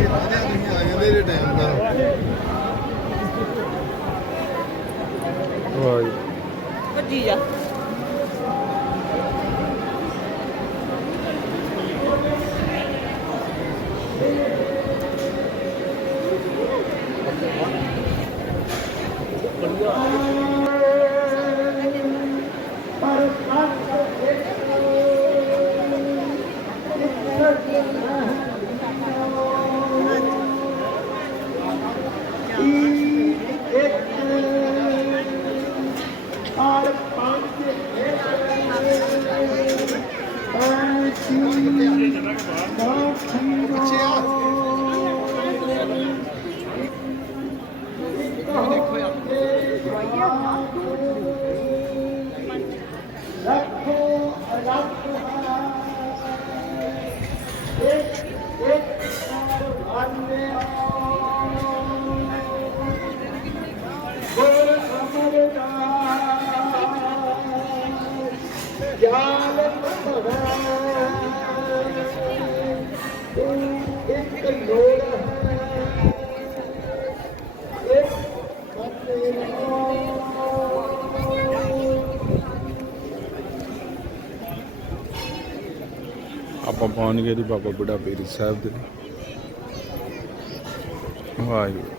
ਮੇਰੇ ਟਾਈਮ ਦਾ ਵਾਹ ਭੱਜੀ ਜਾ Ciao. ਆਪਾਂ ਪਹੁੰਚ ਗਏ ਜੀ ਬਾਬਾ ਬੁੱਢਾ ਪੀਰ ਸਾਹਿਬ ਦੇ। ਵਾਹਿਗੁਰੂ।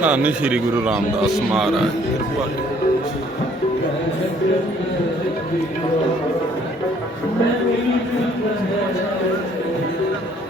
ਧੰਨ ਸ਼੍ਰੀ ਗੁਰੂ ਰਾਮਦਾਸ ਮਹਾਰਾਜ, ਕਿਰਪਾ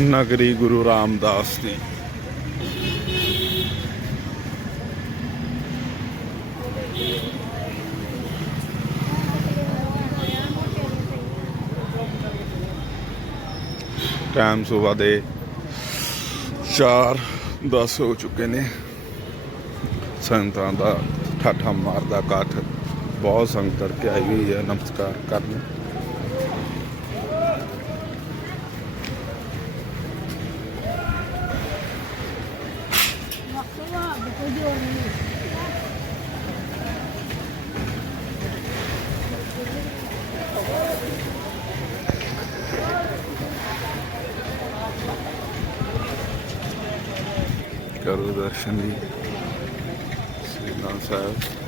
ਨਗਰੀ ਗੁਰੂ ਰਾਮਦਾਸ ਦੀ। ਟਾਈਮ ਸਵੇਰ ਦੇ 4 10 ਹੋ ਚੁੱਕੇ ਨੇ। ਸੰਗਤਾਂ ਦਾ ਠਾਠਾ ਮਾਰਦਾ ਇਕੱਠ ਬਹੁਤ ਸੰਗਤ ਕਰਕੇ ਆਈ ਹੋਈ ਹੈ, ਨਮਸਕਾਰ ਕਰਨ। ਕਰੋ ਦਰਸ਼ਨ ਜੀ। ਸ੍ਰੀ ਗੁਰੂ ਸਾਹਿਬ।